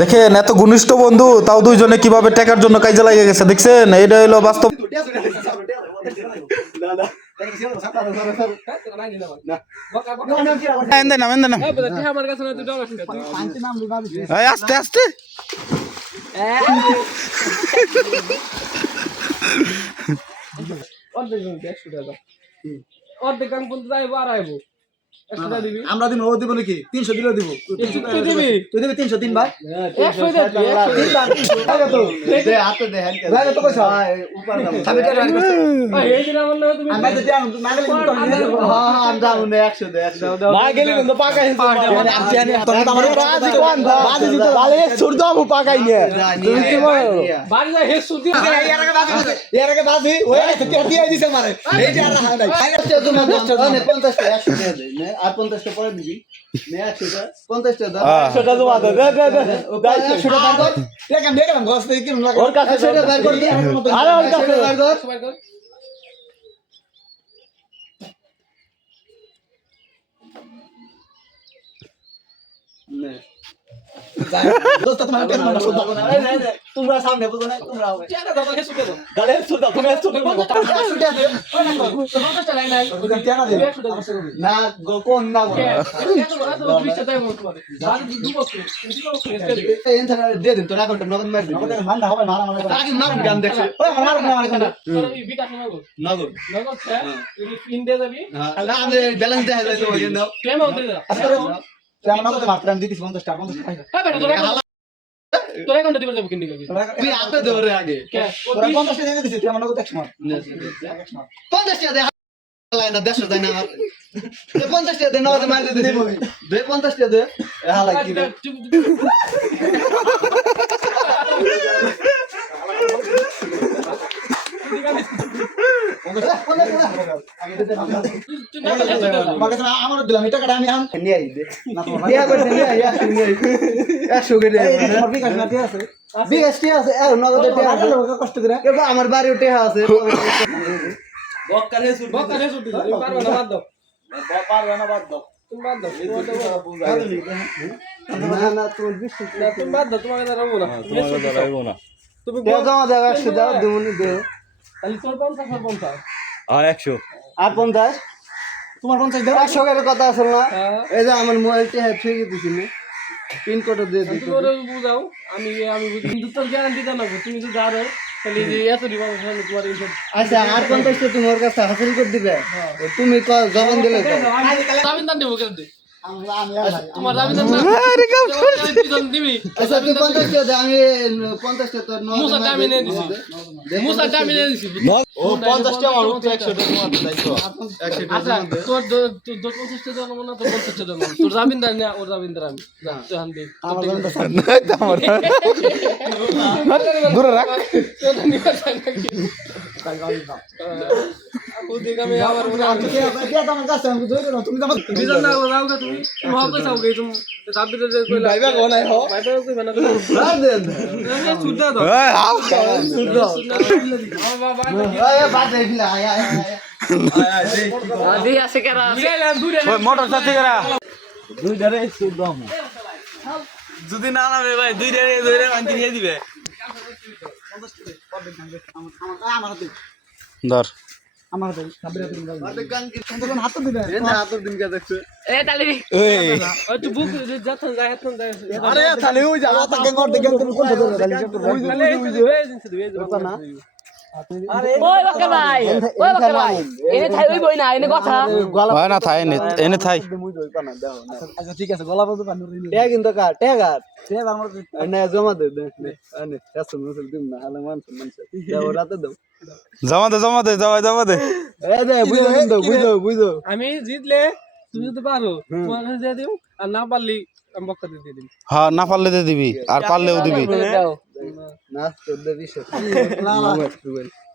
দেখেন এত ঘনিষ্ঠ বন্ধু তাও দুইজনে কিভাবে টাকার জন্য কাজে লাগে গেছে দেখছেন এটা হলো বাস্তব আস্তে আস্তে অর্ধেক গান পর্যন্ত যাইবো আর আইবো আমরা দিব ও দিব নাকি 300 দিলেও দিব তুই দিবি 303 ভাই 100 দে 100 তো দে হাতে দে হ্যাঁ ভাই তো কইছ উপর দাও সাবিটা রান করছ এই দিন আমার না তুমি আমি তো জান মাগলে কিন্তু হ্যাঁ হ্যাঁ আমি যাবো না 100 দে 100 মাগলে কিন্তু পাকাই আমি জানি তো আমার বাজি কোন বাজি দিতে ভালো ছুট দাও পাকাই নিয়ে তুমি কি বল বাড়ি যা হে সুদি এর আগে বাজি ওই তো দিয়ে দিছে মারে এই যে আর হয় নাই আইলে তো তুমি 50 টাকা 100 দিয়ে দে আর 50 টাকা পরে দিবি নে 100 টাকা 50 টাকা 100 টাকা জমা দে দে ও 100 টাকা কর টাকা দে কেন গস থেকে কিরম লাগে ওর কাছে 100 টাকা বের কর দে আরে ওর কাছে বের কর সবাই কর নে দোস্ত তোমার টেন মানা শুদ্ধ না না তোমরা সামনে বুঝো না তোমরা হবে কেন দাও হে সুদি দাও গালে শুদ্ধ তুমি শুদ্ধ শুদ্ধ দে 50 টাকা নাই ওটা কেন দে না কোন না দে দিন তোরা কোন নগদ মার দিন মান না হবে মারা মারা আগে মারুন গান দেখছে ওই মারুন না মারুন না বিকাশ নগদ নগদ নগদ এই পিন দে যাবি না আমি ব্যালেন্স দেখাই যাই তো ওই দাও প্রেম হতে দাও আমি নগদ মারতাম দিতিস 50 টাকা 50 টাকা হ্যাঁ বেটা তোরা কোনটা দিবার যাব কিনতে গেবি তুই হাতে ধরে আগে কে তোরা 50 টাকা দিয়ে দিছিস তুই আমার নগদ 100 মার 50 টাকা দে লাই না 100 দেয় না আমার 50 টাকা দে নগদ মার দে দে 50 টাকা দে হালা কি রে আমার দিলাম এটা কাটা আমি নিয়ে আই দে না তোমার ইয়া করে নিয়ে আই 100 করে বিকাশ না ঠিক আছে বিকাশ ঠিক আছে এর নগদে ঠিক আছে কষ্ট করে এবার আমার বাড়ি উঠে আছে বক্কারে সুট তুমি পারবে না বাদ দাও পারবে না বাদ দাও তুমি বাদ দাও না না তুমি বিশ্বাস না তুমি বাদ দাও তোমাকে রাখবো না তুমি জমা দাও 100 দাও দুমনি দে তাহলে তোর 50 আর 50 আর 100 আর 50 তোমার 50 দাও 100 এর কথা আছে না এই যে আমার মোবাইলটা হ্যাক হয়ে গেছে না পিন কোড দিয়ে দিই তুমি ওরে বুঝাও আমি বুঝি কিন্তু তোর গ্যারান্টি দাও না তুমি যদি আরো তাহলে যে এত দিবা আমি তোমার ইনফো আচ্ছা আর 50 টা তোমার কাছে হাসিল করে দিবে তুমি জবান দিলে জামিন দান দেবো কেন দে আমি তোমার জামিন দান আরে কাম দিবি আচ্ছা তুই 50 টা দে আমি 50 টা তোর মুসা জামিন এনে দিছি মুসা জামিন এনে দিছি ও 50 টা আমার উঠে 100 টা তোমার দাইছো 100 টা আচ্ছা তোর 50 টা দাও না তোর 50 টা দাও তোর জামিন দান না ওর জামিন দান যা তুই হান দে আমার জামিন তো আমার দূরে রাখ তোর নিবা নাকি ও দিগা মে আবার কে তোমার কাছে আমি ধরে না তুমি আমার বিজন না রাও কা তুমি মহক কইছাও গে তুমি সাবিত যে কইলা ভাইবা কোন আই হো ভাইবা কই বানা আর দেন আমি সুদা দাও এই হাউ সুদা বাবা আয় বাদ দে ফিলা আয় আয় আদি আছে কেরা মিলাইলাম দূরে ওই মোটর সাথে করা দুই ধরে সুদা মু যদি না নামে ভাই দুই ধরে আনতে দিয়ে দিবে ধর আমার হাতে সাবরা তুমি দাও গান কি তোর হাত দিবে না হাত দিন কে দেখছো এ তালি ওই ওই তুই বুক যাতন যায় হাতন যায় আরে তাহলে ওই যা তা কে করতে গেল তুমি কোন ধরে তাহলে না আরে ওই বাকা ভাই এনে থাই ওই বই না এনে কথা হয় না থাই এনে থাই আচ্ছা ঠিক আছে গলা বলতে পারো tag in the car tag আমার না জমা দে আনে এসন মুসল দিন না হালে মান দাও রাতে দাও জমা দে এ দে বুঝো আমি জিতলে তুমি যদি পারো তোমার কাছে দিয়ে দিও আর না পারলি আমি বক্কা দিয়ে দিই হ্যাঁ না পারলে দিয়ে দিবি আর পারলেও দিবি দাও। な、とでびしょ。な、な、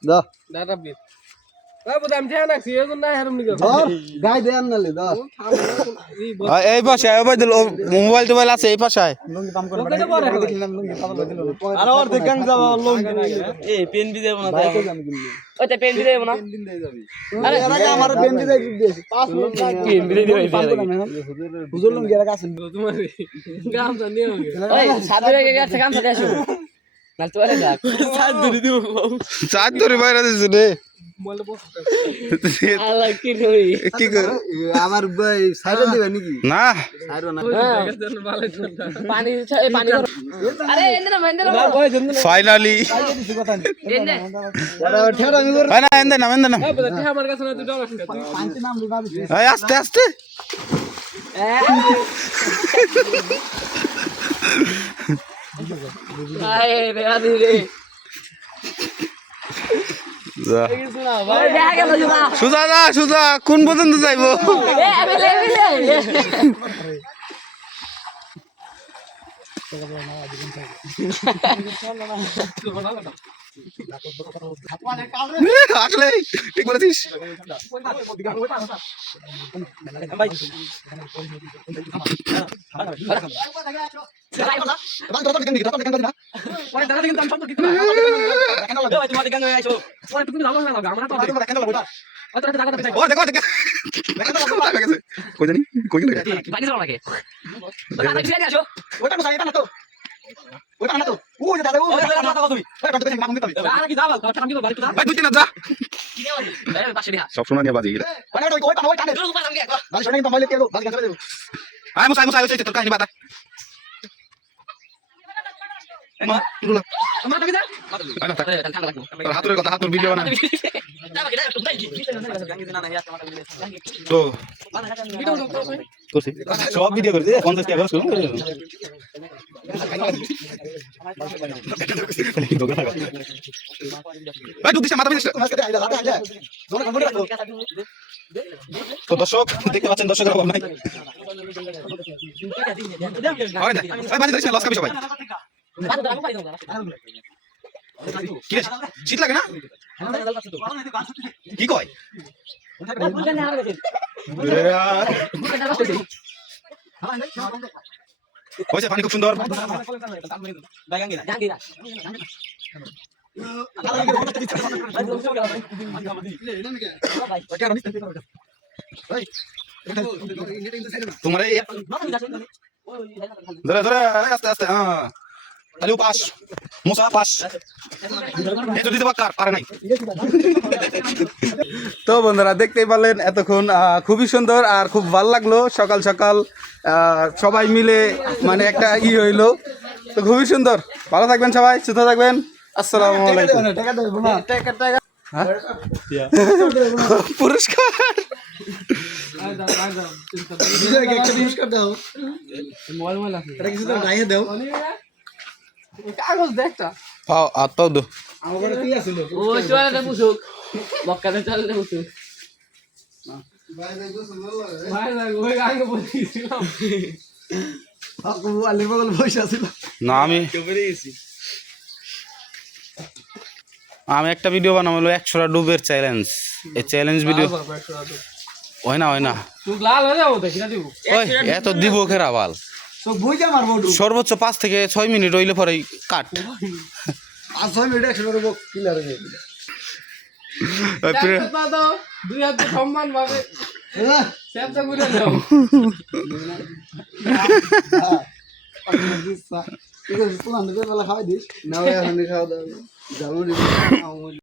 な、দাদা বিট ওই বুঝ আমি ঠেয়া নাকছি এজন্য না হেরম নিকে ধর গাই দে আনলে ধর এই পাশে ওবাইদুল মোবাইল টোবাইল আছে এই পাশে লুঙ্গি পাম করে ওকে পরে দেখলাম লুঙ্গি পাম করে দিল আর ওর দেখান যাব লঙ্গি এই পেন বি দেব না ভাই তো জানি কিন্তু ওইটা পেন দিয়ে দেবো না দিন দিয়ে যাবি আরে এর আগে আমার বেন্ডি দেই দিয়েছি 5 মিনিট পেন দিয়ে দিবে হুজুর লুঙ্গি এর কাছে তোমার গাম তো নিয়ে হবে ওই সাদরে গেছে কাম সাথে আসো নাল তো আরে দেখ সাত ধরে দিব চার ধরে বাইরে দিছে রে মোবাইলে বস আল্লাহ কি করি কি কর আমার ভাই সাইড দিবে নাকি না সাইড না ভালো চলতা পানি পানি করো আরে এন্দ না ফাইনালি কিছু কথা নেই এন্দ আরে ঠেড়া আমি করে না এন্দ না এই বুঝ ঠেয়া আমার কাছে না তুই ডলার শুনতে পাঁচটি নাম লিখা দিছি এই আস্তে আস্তে আয় রে আদি রে যা। শোনা ভাই দেখা গেল জুবা সুজা না সুজা কোন পর্যন্ত যাইবো এ আবিলে আসলে ঠিক বলেছিস বান তো দেখেন দেখেন না পরে দাদা কিন্তু আমি সব কিছু ভাই তোমার দেখান আইছো পরে তুমি যাবো না আমরা তো দেখেন না বড় অত রাতে টাকা দেই ও দেখো দেখো দেখো গেছে কই জানি কই গেল পানি দাও লাগে দাদা ফিরে আসো ওটা না এটা না তো ওটা না তো ও যে দাদা ও কথা তুমি ওটা তো দেখেন মামুন দিতে হবে আর কি যাবো টাকা দিব বাড়ি ভাই দুই তিন যা কি দেওয়া এই পাশে দিয়া সব সময় নিয়ে বাজি মানে ওই টানে দূর উপর লাগে বাজি শুনে তো মাইলে কেলো বাজি গেছে দেব আয় মুসাই তোর কাহিনী বাতা মা রুলা আমরা টাকা দে আরে ঠান্ডা লাগবে তোর হাতের কথা হাতের ভিডিও বানা দাও কি দাও তাই কি তো ভিডিও তো করছি সব ভিডিও করছি 50 টাকা শুরু ভাই দুধ দিছে মাথা দিছে আজকে আইলা দাদা আইলা জোরে কম করে রাখো তো দর্শক দেখতে পাচ্ছেন দর্শকের অভাব নাই হয় না ভাই বাজি দিছে লস খাবি সবাই কি রে শীত লাগে না কি কয় হয়েছে পানি খুব সুন্দর তোমার এই ধরে ধরে আস্তে আস্তে হ্যাঁ তাহলে পাস মুসা পাস এই যদি বাকার পারে নাই তো বন্ধুরা দেখতেই পারলেন এতক্ষণ খুবই সুন্দর আর খুব ভালো লাগলো সকাল সকাল সবাই মিলে মানে একটা হইলো তো খুবই সুন্দর ভালো থাকবেন সবাই সুস্থ থাকবেন আসসালামু আলাইকুম টাকা দেব না টাকা টাকা পুরস্কার ভিডিও একটা পুরস্কার দাও মোবাইল মোবাইল আছে এটা কিছু তো ডাইয়ে দাও কাগজ দেখটা পাও আত পাও দো আমার কি আছিল ও চলে পুষুক বক্কাতে চলে পুষুক ভাই দেখো সুন্দর লাগে ভাই ওই আগে বলছিলাম আপু আলি বগল পয়সা ছিল না আমি একটা ভিডিও বানাবো 100টা ডুবের চ্যালেঞ্জ এই চ্যালেঞ্জ ভিডিও হয় না তুই লাল হয়ে যাবো দেখি না দিব ওই এত দিব খেরা বাল তো বুঝা মারবো সর্বোচ্চ 5 থেকে 6 মিনিট হইলে পরে কাট আর 6 মিনিট 100 টাকা ক্লিয়ার হয়ে যাবে দাদা দুই হাত সম্মান ভাবে হ্যাঁ সেটা করে দাও ঠিক আছে তোমার বেলা খাওয়াই দিস না এখন খাওয়া দাও যাবো